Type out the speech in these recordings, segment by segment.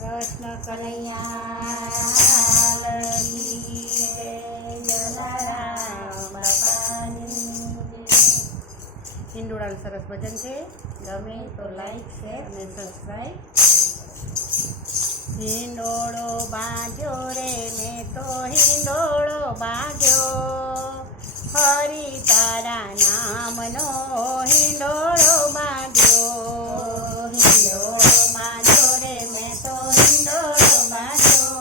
કૃષ્ણ કનૈયા હિંડોળાનું સરસ ભજન છે. ગમે તો લાઈક શેર અને સબસ્ક્રાઈબ. હિંડોળો બાંધ્યો રે મેં તો હિંડોળો બાંધ્યો, હરી તારા નામનો હિંડોળો બાંધ્યો. હિંડોળો બાંધ્યો રે મેં તો હિંડોળો બાંધ્યો,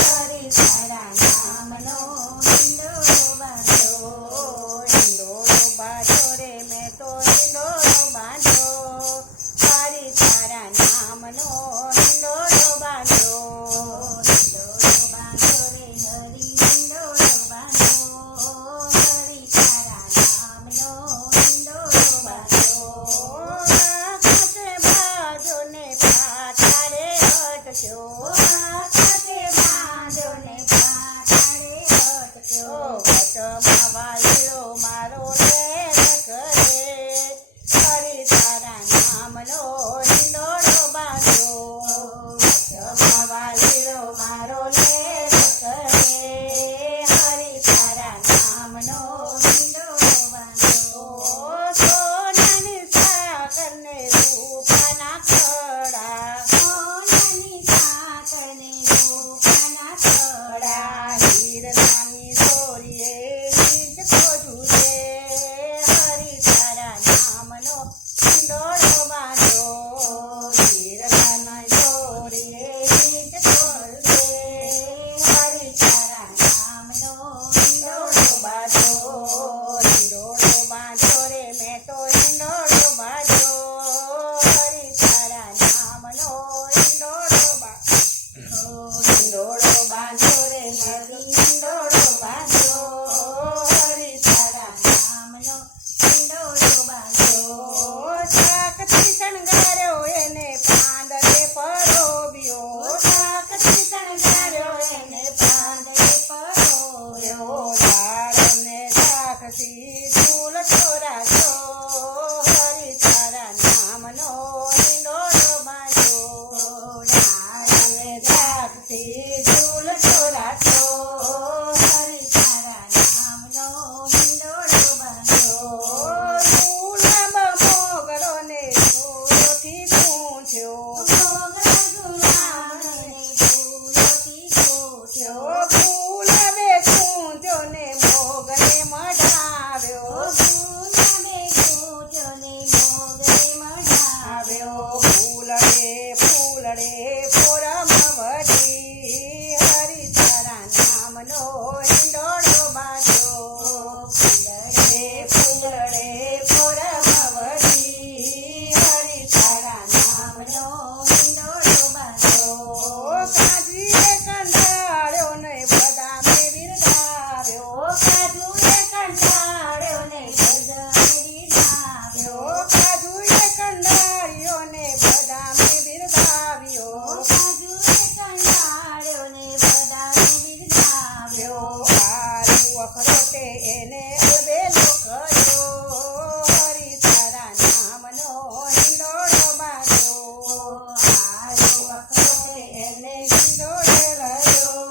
હરી તારા નામનો હિંડોળો બાંધ્યો. હિંડોળો બાંધ્યો રે મેં તો હિંડોળો બાંધ્યો, હરી તારા નામનો હિંડોળો બાંધ્યો. હિંડોળો બાંધ્યો રે હરી હિંડોળો બાંધ્યો, હરી તારા નામનો હિંડોળો બાંધ્યો. ખાતે બાંધ્યો ને પાટા રે અટક્યો, ખાતે બાંધ્યો ને પાટા રે અટક્યો. વચમાં વાલ્યો મારો લેર કરે, હરી તારા નામનો હિંડોળો બાંધ્યો. વચમાં વાલ્યો મારો લેર કરે, હરી તારા નામનો હિંડોળો બાંધ્યો. સોનાની સાકર ને રૂપાના ખડા, સોનાની સાકર ને રૂપાના ખડા, હીરાની દોરીએ હિંચકો ઝૂલે, હરી તારા નામનો હિંડોળો બાંધ્યો. હીરાની દોરીએ હિંચકો ઝૂલે, હરી તારા નામનો હિંડોળો બાંધ્યો. હિંડોળો બાંધ્યો રે મેં તો હિંડોળો બાંધ્યો, હરી તારા નામનો હિંડોળો બાંધ્યો. હિંડોળો બાંધ્યો રે મેં હિંડોળો બાંધ્યો, હરી તારા નામનો હિંડોળો બાંધ્યો. શાકથી શણગાર્યો એને પાંદડે પરોવ્યો, શાકથી શણગાર્યો એને પાંદડે પરોવ્યો. ઝાડને શાકથી ઝૂલતો રાખ્યો, હરી તારા નામનો હિંડોળો બાંધ્યો. ઝાડને શાકથી ઝૂલતો રાખ્યો, હરી તારા નામનો હિંડોળો બાંધ્યો. ગુલાબ મોગરો ને ફૂલોથી ગૂંથ્યો, ગુલાબને ફૂલોથી ગૂંથ્યો. ગુલાબે ગૂંથ્યો ને મોગરે મઢાવ્યો, ગુલાબે ગૂંથ્યો ને મોગરે મઢાવ્યો. ફૂલડે ફૂલડે ફોરમ વધી, હરી તારા નામનો હિંડોળો બાંધ્યો. ફૂલડે ફૂલડે ફોરમ વધી, હરી તારા નામનો હિંડોળો બાંધ્યો. કાજુએ કંટાળ્યો ને બદામે બિરદાવ્યો, કાજુએ કંટાળ્યો ને બદામે બિરદાવ્યો. કાજુએ કંટાળ્યો ને બદામે બિરદાવ્યો, કાજુએ કંટાળ્યો ને બદામે બિરદાવ્યો. આલુ અખરોટે એને અલબેલો કર્યો, હરી તારા નામનો હિંડોળો બાંધ્યો. આલુ અખરોટે એને હિંડોળે રહ્યો,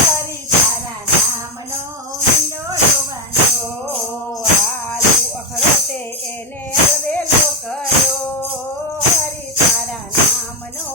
હરી તારા નામનો હિંડોળો બાંધ્યો. આલુ અખરોટે એને અલબેલો કર્યો, હરી તારા નામનો